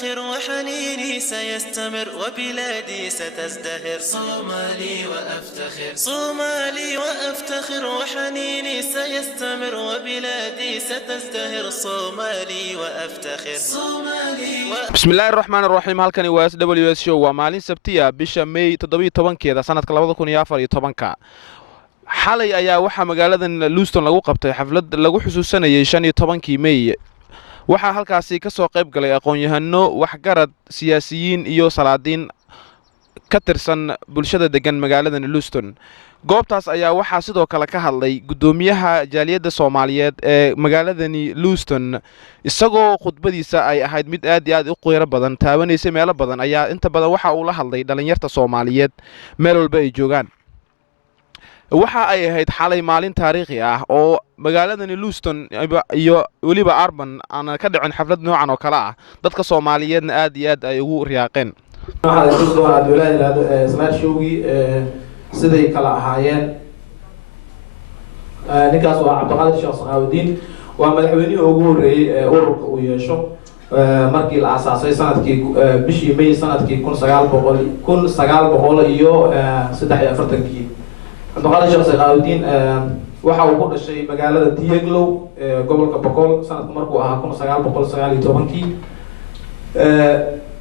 وأفتخر وحنيني سيستمر وبلادي ستزدهر صومالي وأفتخر صومالي وأفتخر وحنيني سيستمر وبلادي ستزدهر صومالي وأفتخر بسم الله الرحمن الرحيم. halkani waa SWS show waa maalin sabtiya bisha May 17keeda sanadka 2014 xalay ayaa waxa magaaladan Lewiston lagu qabtay xaflad lagu xusuusanayay 15kii May. waxaa halkaasi ka soo qayb galay aqoon-yahano waxgarad siyaasiyiin iyo salaadiin ka tirsan bulshada degan magaaladan Lewiston. goobtaas ayaa waxaa sidoo kale ka hadlay gudoomiyaha jaaliyadda Soomaaliyeed ee magaaladani Lewiston isagoo khudbadiisa ay ahayd mid aad iyo aad u qoyro badan taabanaysa meelo badan ayaa inta badan waxa uu la hadlay dhalinyarta Soomaaliyeed meel walba ay joogaan. waxa ay ahayd xalay maalin taariikhi ah oo magaaladani Lewiston iyo waliba Arban aan ka dhicin xaflad noocan oo kale ah dadka Soomaaliyeedna aad iyo aad ay ugu riyaaqeen. waxa ay soo doonaa slide showgi siday kala ahaayeen ninkaas waa Cabdiqaadir Sheekh Saqaawdiin waa madaxweynihii ugu horeeyay ee ururka uu yeesho markii la aasaasay sanadkii bishii May sanadkii 1900 iyo 43 Cabdiqaadir Sheekh Saqaawdiin waxa uu ku dhashay magaalada Dieglow gobolka Boqol sanadku markuu ahaa 1919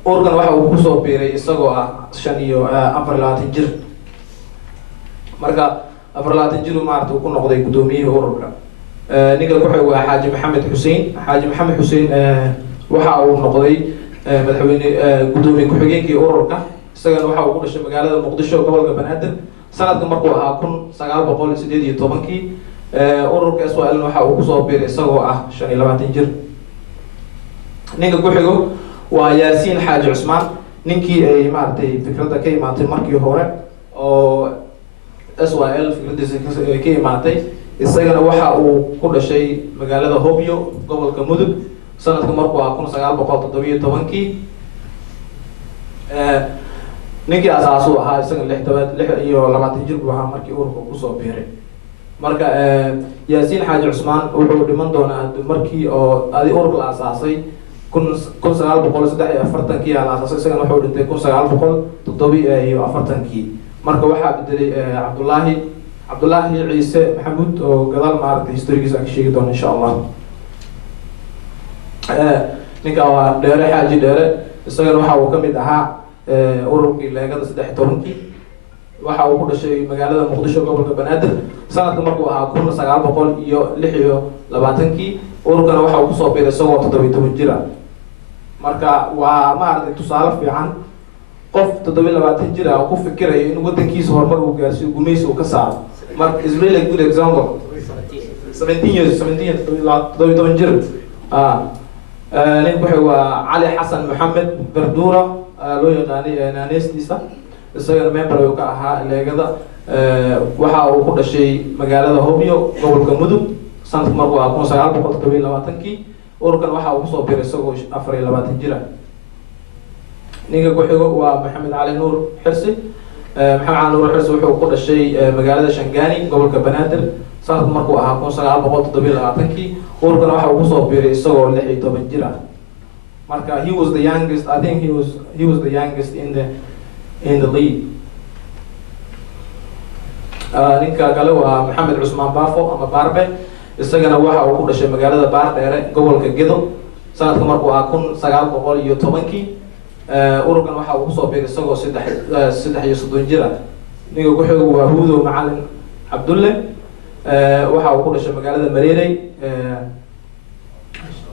ururkan waxa uu ku soo biiray isagoo ah 24 jir marka 24 jir maartu ku noqday gudoomiyihii ururka ninka ku xigay waa Xaaji Maxamed Xuseen waxa uu noqday madaxweyne gudoomiye ku xigeenkii ururka isagana waxa uu ku dhashay magaalada Muqdisho gobolka Banaadir sanadka markuu ahaa 1918 ururka SWL waxa uu ku soo biiray isagoo ah 25 jir ninka ku xigo waa Yaasiin Xaaji Cusmaan ninkii ay maartay fikradda ka imaatay markii hore oo SWL fikradiisa ka imaatay isagana waxa uu ku dhashay magaalada Hobyo gobolka Mudug sanadka markuu ahaa 1917 ninkii aasaasu ahaa isaga 26 jir buu ahaa markii ururka ku soo biiray marka Yaasiin Xaaji Cusmaan wuxuu dhiman doonaa markii oo ururka la aasaasay 1943 la aasaasay isagana wuxuu dhintay 1947 marka waxaa bedelay Cabdullaahi Ciise Maxamuud oo gadaal maaragtay historigiisa aan ka sheegi doono insha Allah ninka waa Dheere Xaaji Dheere isagana waxa uu ka mid ahaa ururkii leegada 13 waxa uu ku dhashay magaalada Muqdisho gobolka Banaadir sanadka markuu ahaa 1926 ururkana waxa uu ku soo biiray isagoo 17 jir ah marka waa maaragtay tusaale fiican qof 27 jir ah ku fikirayo in wadankiisa horumar uu gaarsiiyo gumaysi uu ka saaro marka is really a good example 17 jir nin ku xigay waa Cali Xasan Maxamed Bardura loo yaqaanay naaneystiisa isagana member uu ka ahaa leegada waxa uu ku dhashay magaalada Hobyo gobolka Mudug sanadka markuu ahaa 1927 ururkan waxa uu soo biiray isagoo 24 jir ah ninka ku xigo waa Maxamed Cali Nuur Xirsi wuxuu ku dhashay magaalada Shangaani gobolka Banaadir sanadka markuu ahaa 1927 ururkan waxa uu soo biiray isagoo 16 jir ah marka he was the youngest I think he was the youngest in the league ninka kale waa Maxamed Cusmaan Baafo ama Barbe isagana waxa uu ku dhashay magaalada Baardheere gobolka Gedo sanadka markuu ahaa 1910 ururkan waxa uu soo biiray isagoo 3 jir ah ninka ku xigo waa Huudo Macalin Cabdulle waxa uu ku dhashay magaalada Mareerey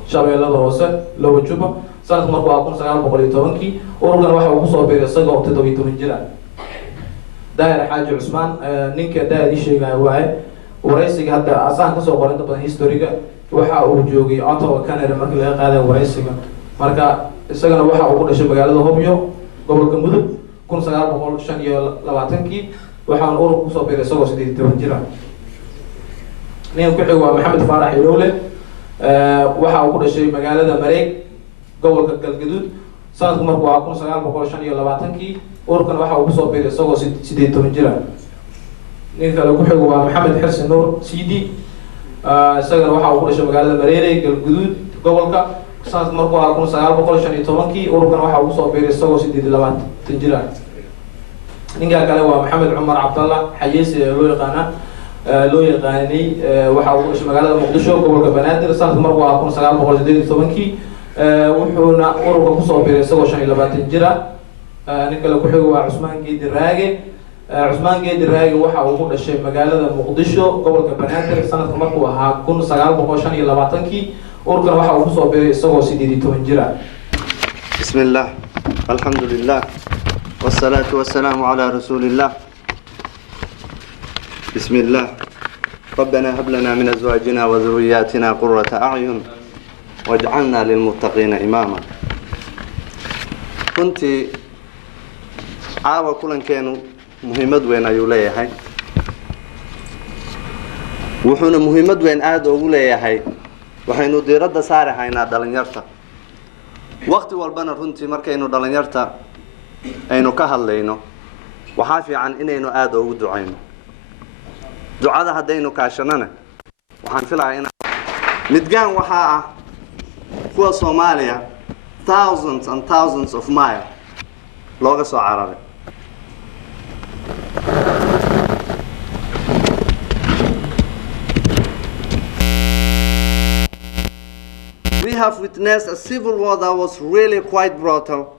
Shabeellada Hoose Lower Juba sanadka markuu ahaa 1910 ururkan waxa uu soo biiray isagoo 17 jir ah Daahir Xaaji Cusmaan ninka daadii sheegay waaye waraysiga hadda asaan ka soo qoray badan historiga waxa uu joogay Ottawa Canada markii laga qaaday waraysiga marka isagana waxa uu ku dhashay magaalada Hobyo gobolka Mudug 1925 waxa uu ururka ku soo biiray isagoo 18 jir ah ninka ku xigay waa Maxamed Faarax Ilowle waxa uu ku dhashay magaalada Mareeg gobolka Galgaduud sanadku markuu ahaa 1925 ururkan waxa uu soo biiray isagoo 18 jir ah ninka kale ku xigo waa Maxamed Xirsi Nuur CD isagana waxa uu ku dhashay magaalada Mareerey Galgaduud gobolka sanad markuu ahaa 1915 ururkan waxa uu soo biiray isagoo 28 jir ah. ninka kale waa Maxamed Cumar Cabdalla Xayiisi loo yaqaanay waxa uu dhashay magaalada Muqdisho gobolka Banaadir sanad markuu ahaa 1918 wuxuuna ururka ku soo biiray isagoo 25 jir ah. ninka kale ku xigo waa Cusmaan Geedi Raage. Cusmaan Geedi Raage waxa uu ku dhashay magaalada Muqdisho gobolka Banaadir sanad markuu ahaa 1925 ururkan waxa uu ku soo biiray isagoo 18 jir ah. Bismillah, alhamdulillah, wassalatu wassalamu ala rasulillah. Bismillah, ربنا هب لنا من أزواجنا وذرياتنا قرة أعين واجعلنا للمتقين إماما. كنت عاوة كلن كانوا مهمة وين أيولي هاي وحنا مهمة وين آد أولي هاي وحين ديرد سارة هاينا دلنيرتا وقت والبنا رنتي مركينو دلنيرتا أينو كهالينو وحافي عن إنينو آد أو دعينو دعاء هدينو كاشننا وحنفلها هنا متجان وحاء كوا صوماليا thousands and thousands of miles لغة سو عربي. We have witnessed a civil war that was really quite brutal.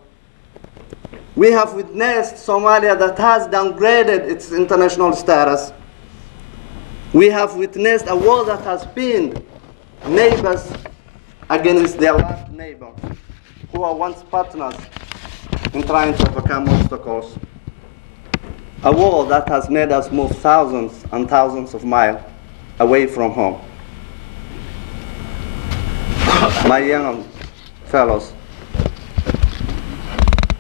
We have witnessed Somalia that has downgraded its international status. We have witnessed a war that has pinned neighbors against their last neighbor, who are once partners in trying to overcome obstacles. A war that has made us move thousands and thousands of miles away from home. My young fellows,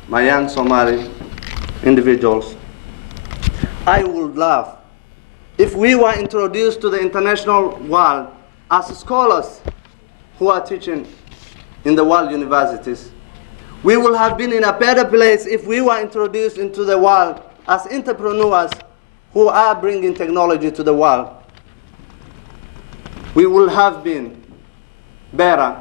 my young Somali individuals, I would love if we were introduced to the international world as scholars who are teaching in the world universities. We will have been in a better place if we were introduced into the world as entrepreneurs who are bringing technology to the world. We will have been better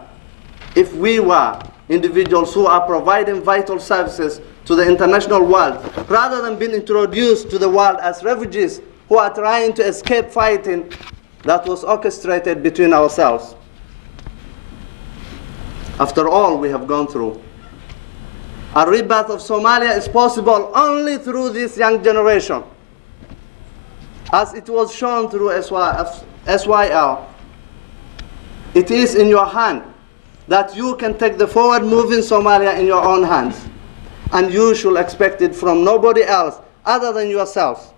if we were individuals who are providing vital services to the international world, rather than being introduced to the world as refugees who are trying to escape fighting that was orchestrated between ourselves. After all we have gone through, a rebirth of Somalia is possible only through this young generation. As it was shown through SYL, it is in your hand that you can take the forward moving Somalia in your own hands. And you should expect it from nobody else other than yourselves.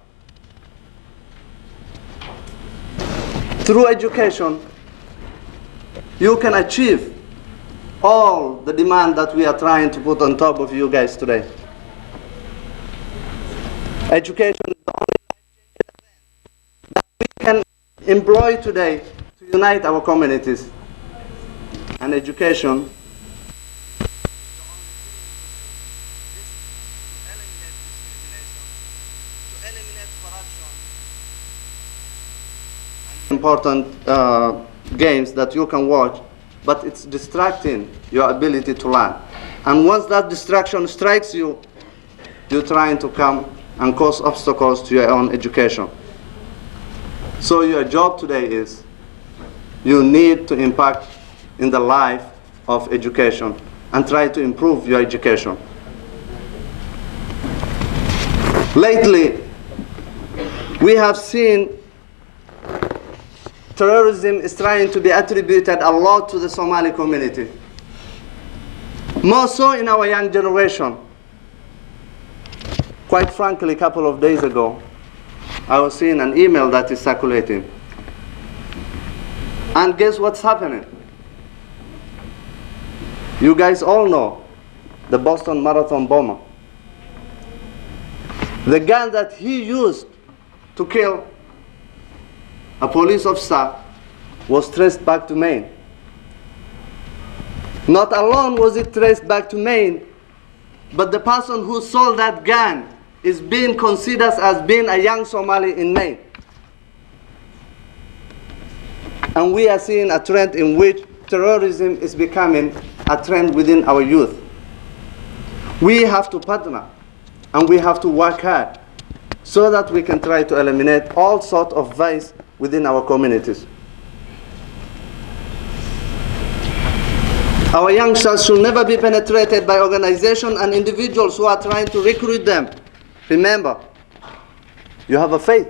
Through education, you can achieve all the demand that we are trying to put on top of you guys today. Education is the only that we can employ today to unite our communities. And education important games that you can watch, but it's distracting your ability to learn. And once that distraction strikes you, you're trying to come and cause obstacles to your own education. So your job today is, you need to impact in the life of education and try to improve your education. Lately, we have seen terrorism is trying to be attributed a lot to the Somali community. More so in our young generation. Quite frankly, a couple of days ago, I was seeing an email that is circulating. And guess what's happening? You guys all know the Boston Marathon bomber. The gun that he used to kill a police officer was traced back to Maine. Not alone was it traced back to Maine, but the person who sold that gun is being considered as being a young Somali in Maine. And we are seeing a trend in which terrorism is becoming a trend within our youth. We have to partner and we have to work hard so that we can try to eliminate all sorts of vice within our communities. Our youngsters should never be penetrated by organizations and individuals who are trying to recruit them. Remember, you have a faith.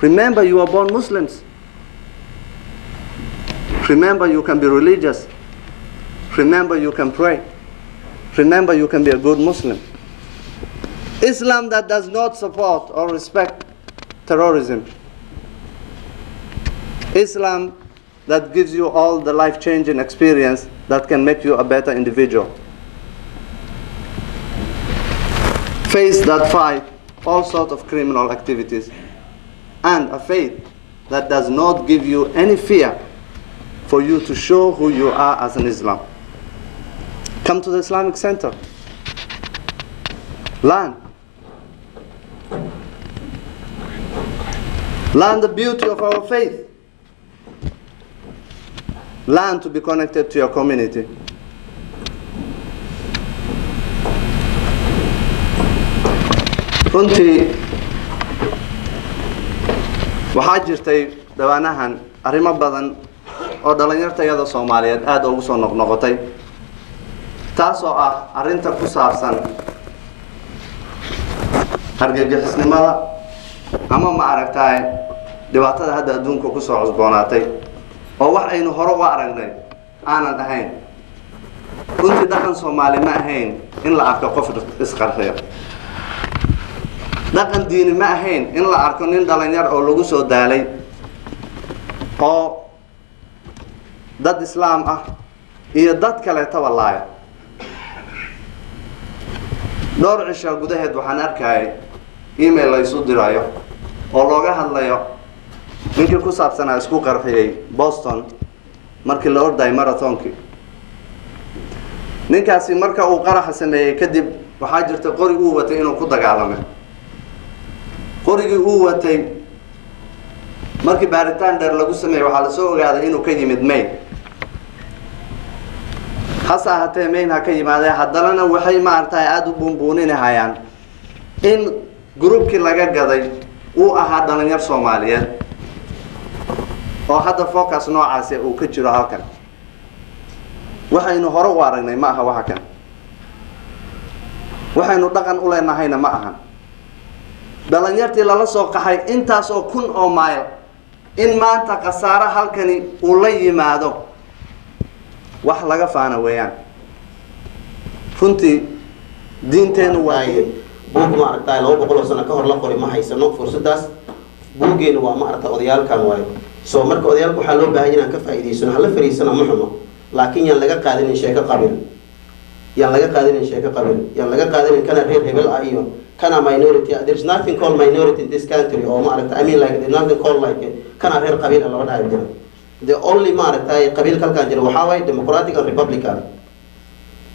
Remember, you are born Muslims. Remember, you can be religious. Remember, you can pray. Remember, you can be a good Muslim. Islam that does not support or respect terrorism. Islam that gives you all the life-changing experience that can make you a better individual. Faith that fight all sorts of criminal activities. And a faith that does not give you any fear for you to show who you are as an Islam. Come to the Islamic Center. Learn. Learn the beauty of our faith. Learn to be connected to your community. runtii waxaa jirtay dhawaanahan arrimo badan oo dhalinyartayada Soomaaliyeed aad ugu soo noqnoqotay taasoo ah arrinta ku saabsan hargagixisnimada ama ma aragtay dhibaatada hadda adduunka ku soo cusboonaatay oo wax aynu hore u aragnay aanan ahayn runtii dhaqan Soomaali ma ahayn in la arko qof isqarxiyo dhaqan diini ma ahayn in la arko nin dhalinyar oo lagu soo daalay oo dad islaam ah iyo dad kale tawallaaya dhowr cisho gudaheed waxaan arkay email la isu dirayo oo looga hadlayo ninkii ku saabsanaa isku qarxiyay Boston markii la orday marathonkii ninkaasi marka uu qaraxa sameeyay kadib waxaa jirta qori uu watay inuu ku dagaalamay qorigii uu watay markii baaritaan dheer lagu sameeyay waxaa la soo ogaaday inuu ka yimid Maine hasa ahaatee Maine ha ka yimaadee haddana waxay maartay aad u buunbuuninayaan in groupkii laga gaday uu ahaa dhalinyar Soomaaliyeed oo hadda focus noocaas uu ka jiro halkan waxaynu hore u aragnay ma aha waxa kan waxaynu dhaqan u leenahayna ma aha dhalinyartii lala soo qaxay intaas oo kun oo mayl in maanta qasaara halkani uu la yimaado wax laga faana weeyaan runtii diinteenu waa buug ma aragtay 200 sano ka hor la qori ma haysano fursadaas buugeenu waa ma aragtay odayaalkan waayo soo marka odayaalku waxa loo baahan yahay in ka faa'iideysano hal fariisana ma xumo laakiin yan laga qaadin sheeko qabiil yan laga qaadin kana reer hebel ah iyo kana minority there's nothing called minority in this country or ma aragtay I mean like there's nothing called like kana reer qabiil laba dhaay jira the only ma aragtay qabiil kalkan jira waxa way democratic and republican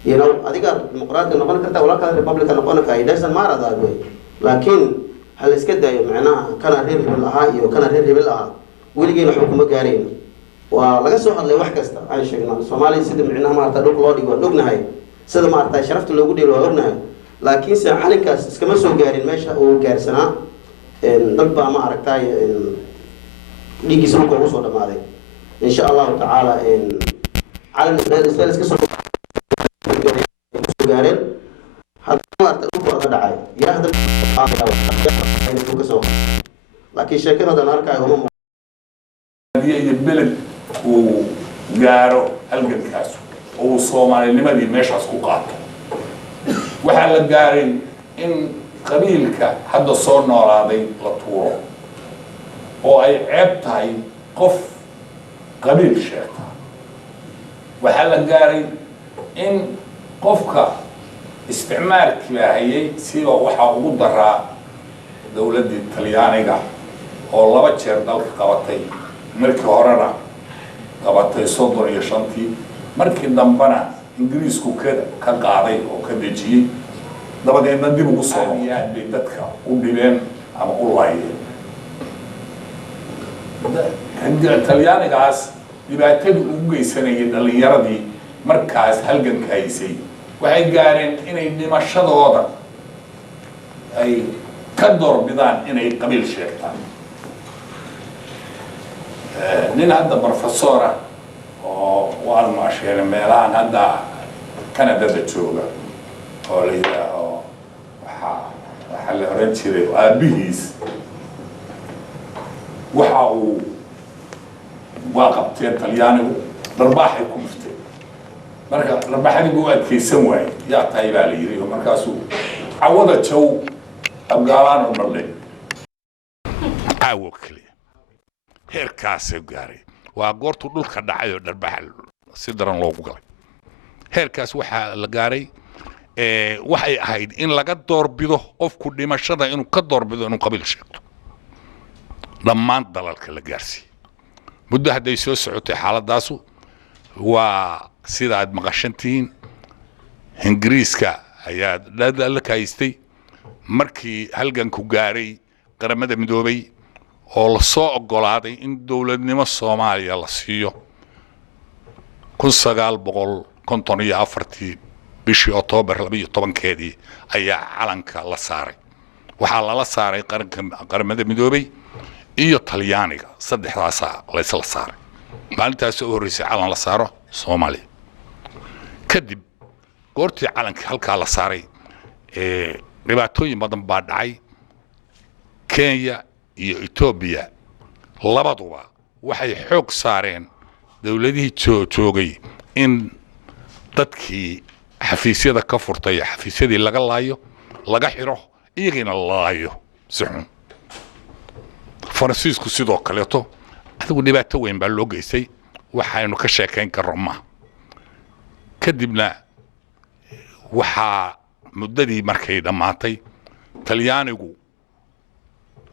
you know adiga democratic noqon kartaa wala ka republican noqon kartaa it doesn't matter that way laakiin hal iska daayo macnaha kana reer hebel ah iyo kana reer hebel ah weligeena xukuma gaareen waa laga soo hadlay wax kasta aan sheegnaa Soomaaliya sida macnaha ma aragtay dhulka loo dhigo ognahay sida ma aragtay sharafta loogu dhilo ognahay laakiin si calankaas iskama soo gaarin meesha uu gaarsanaa dad baa ma aragtay dhigiisa uu ku soo dhamaaday insha Allah ta'ala calan Israel iska soo gaareen hadda ma aragtay uu wada dhacay yaa hadda ka soo laakiin sheekada arkay uma هذه البلد وجارو هالجنكاس وصومالي لماذا مش عسكوقات وحال الجارين إن قبيلك حد صار نارادي لطوره وأي عبتاي قف قبيل شيختا وحال الجارين إن قفك استعمار كلاهي سوى وحا وضرا دولة الطليانية والله بتشير دلك قوتي markii horena qabatay soddon iyo shantii markii dambana ingiriisku ka qaaday oo ka dejiyay dabadeedna dib ugu soo noqday dadka u dhibeen ama u laayeen talyaanigaas dhibaatadu ugu geysanayay dhalinyaradii markaas halganka haysay waxay gaareen inay dhimashadooda ay ka doorbidaan inay qabiil sheegtaan nin hadda professora oo waan maasheegay meelahan hadda Canada jooga oo la yiraahdo waxa la oran jiray aabihiis waxa uu waaqabtay Talyaanigu darbaaxay ku muftay marka darbaaxadii buu adkeysan waayay yaa tahay baa la yiri markaasuu cawada jaw abgaalaan oo dhalay caawo kale heerkaas gaaray waa goortu dhulka dhacay oo darbaax si daran loogu galay heerkaas waxa la gaaray waxay ahayd in laga doorbido qofku dhimashada inuu ka doorbido inuu qabiil sheegto dhammaan dalalka la gaarsiiyay muddo hadday soo socotay xaaladaasu waa sida aad maqashantiin Ingiriiska ayaa la kaystay markii halganku gaaray qaramada midoobay oo la soo ogolaaday in dawladnimo Soomaaliya la siiyo 1954 bishii Oktoobar 12keedii ayaa calanka la saaray waxaa la saaray qaramada midoobay iyo Talyaaniga saddexdaas la isla saaray maalintaas oo horeysay calan la saaro Soomaaliya kadib goortii calanka halka la saaray dhibaatooyin badan baa dhacay Kenya iyo Ethiopia labaduba waxay xoog saareen dawladihii joogay in dadkii xafiisyada ka furtay xafiisyadii laga laayo laga xiro iyagina laayo si xun Francisco sidoo kaleeto adigu dhibaato weyn baa loo geystay waxaanu ka sheekayn karnaa kadibna waxa muddadii markay dhamaatay Talyaanigu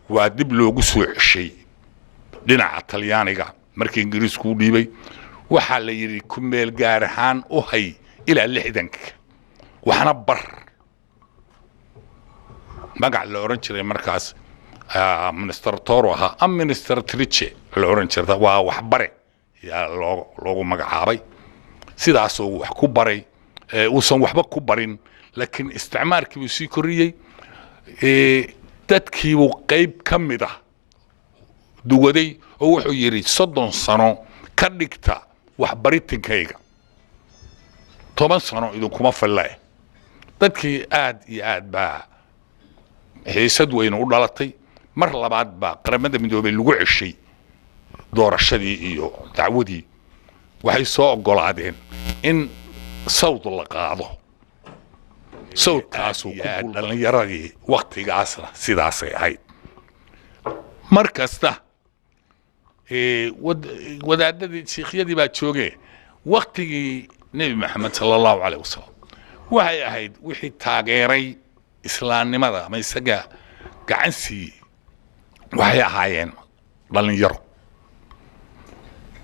waa dib loogu soo ceshay dhinaca Talyaaniga markii Ingiriisku dhiibay waxa la yiri ku meel gaar ahaan u hay ilaa 60 waxana bar magac la oran jiray markaas minister Toroha am minister Triche la oran jiray waa wax bare yaa loogu magacaabay sidaas oo wax ku baray uusan waxba ku barin laakiin isticmaalkii uu sii koriyay dadkii uu qayb ka mid ah duwaday oo wuxuu yiri 30 sano ka dhigta wax baritinkayga 10 sano idin kuma fallay dadkii aad iyo aad baa xiisad weyn u dhalatay mar labaad baa qaramada midoobay lagu ceshay doorashadii iyo dacwadii waxay soo ogolaadeen in sawd la qaado sawdkaas uu ku dhalinyaradii waqtigaasna sidaasay ahayd markasta wadaadadii sheekhyadii baa joogay waqtigii nabi maxamed sallallahu alayhi wasallam waxay ahayd wixii taageeray islaamnimada ama isaga gacansi waxay ahaayeen dhalinyaro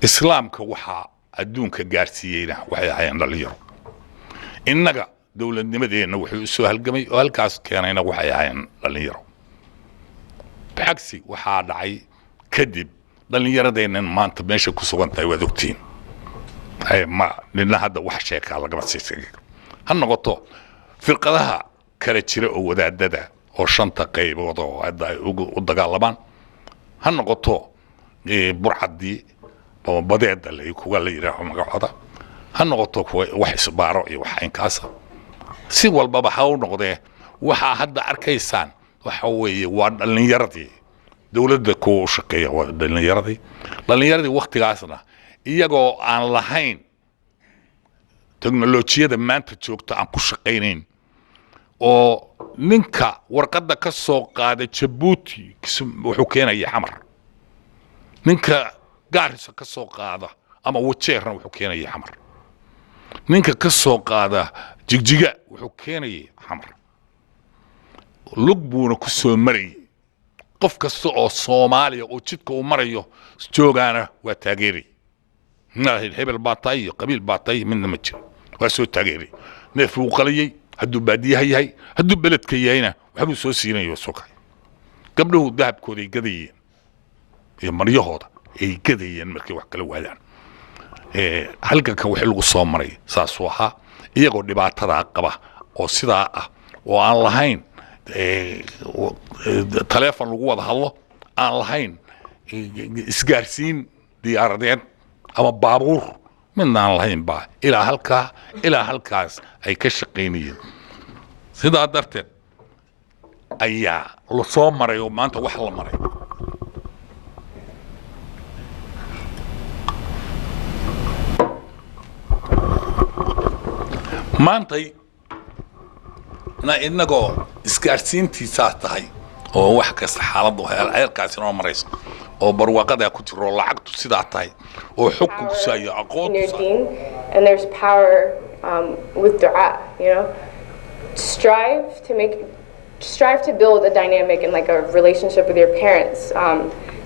islaamka waxa adduunka gaarsiiyayna waxay ahaayeen dhalinyaro innaga dawladnimadeena wuxuu soo halgamay oo halkaas keenayna waxay ahaayeen dhalinyaro baxsi waxa dhacay kadib dhalinyaradeenna maanta meesha ku sugan tahay wada ogtiin ay ma nina hadda wax sheeka laga siisay ha noqoto firqadaha kala jira oo wadaadada oo shanta qaybood oo hadda u dagaalamaan ha noqoto burcadii oo badeeda la kuga la yiraahdo magacooda ha noqoto wax isbaaro iyo wax inkaas si walba ha u noqdee waxa hadda arkaysaan waxa weeye waa dhalinyaradii dawladda ku shaqeeya waa dhalinyaradii waqtigaasna iyagoo aan lahayn teknolojiyada maanta joogta aan ku shaqeynayn oo ninka warqadda ka soo qaada Djibouti wuxuu keenay xamar ninka gaarisa ka soo qaada ama wajeerna wuxuu keenay xamar ninka ka soo qaada jigjiga wuxuu keenay xamar lugbuuna ku soo maray qof kasta oo Soomaaliya oo jidka uu marayo joogaana waa taageeri hebel baatay qabiil baatay midna ma jiro waa soo taageeri neef uu qaliyay hadduu baadiyaha yahay hadduu beledka yahayna waxbuu soo siinayo sokay gabdhuhu dahabkooda ay gadayeen iyo maryahooda ay gadayeen markii wax kala waadaan halgankan wixii lagu soo maray saasuu ahaa iyagoo dhibaatadaa qaba oo sidaa ah oo aan lahayn taleefon lagu wada hadlo aan lahayn isgaarsiin diyaaradeed ama baabuur midna aan lahayn baa ilaa halkaas ay ka shaqaynayeen sidaa darteed ayaa la soo maray oo maanta wax la maray maantay inagoo isgaarsiintiisaa tahay oo wax kasta xaaladdu heerkaasi noo marayso oo barwaaqadaa ku jiro oo lacagtu sidaa tahay oo xukunku saayo aqoon and there's power with du'a, you know. Strive to build a dynamic and like a relationship with your parents,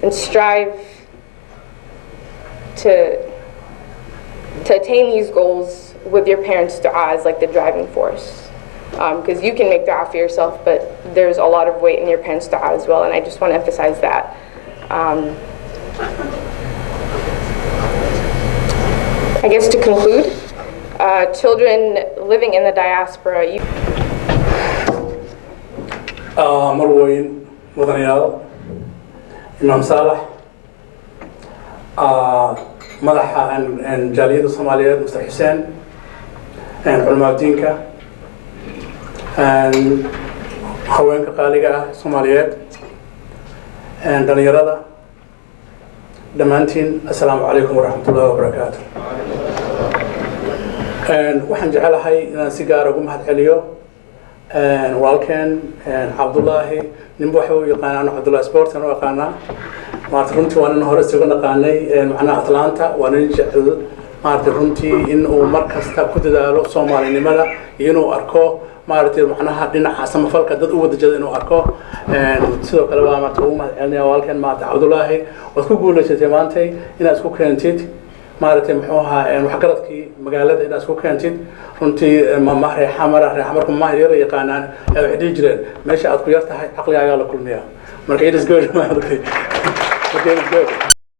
and strive to attain these goals with your parents' du'a as like the driving force. Because you can make du'a for yourself, but there's a lot of weight in your parents' du'a as well, and I just want to emphasize that. I guess to conclude, children living in the diaspora. Marweyn mudanayaal Imam Salah madaxa jaaliyadda Soomaaliyeed Mr. Hussein culamaadiinka haweenka qaaliga ah Soomaaliyeed dhalinyarada dhammaantiin assalaamu calaykum waraxmatullaahi wabarakaatuh waxaan jecelahay inaan si gaar ugu mahadceliyo walaalkeen Cabdullaahi ninba waxa uu yaqaanaa Cabdullaahi Sports oo yaqaanaa maanta runtii waan hore isugu naqaanay macnaha Atlanta waan jecel maanta runtii in uu mar kasta ku dadaalo Soomaalinimada iyo inuu arko maartay macnaha dhinaca samafalka dad u wada jeeda inuu arko sidoo kale waa maanta uu mahadcelinaya walaalkeen maanta Cabdullaahi waad ku guuleysatay maanta inaad isku keentid maartay muxuu ahaa waxqabadkii magaalada inaad isku keentid runtii mahre xamarku mahre yar yaqaanaan waxay dhigi jireen meesha aad ku yar tahay aqligaaga la kulmiyaa marka it is good okay it is good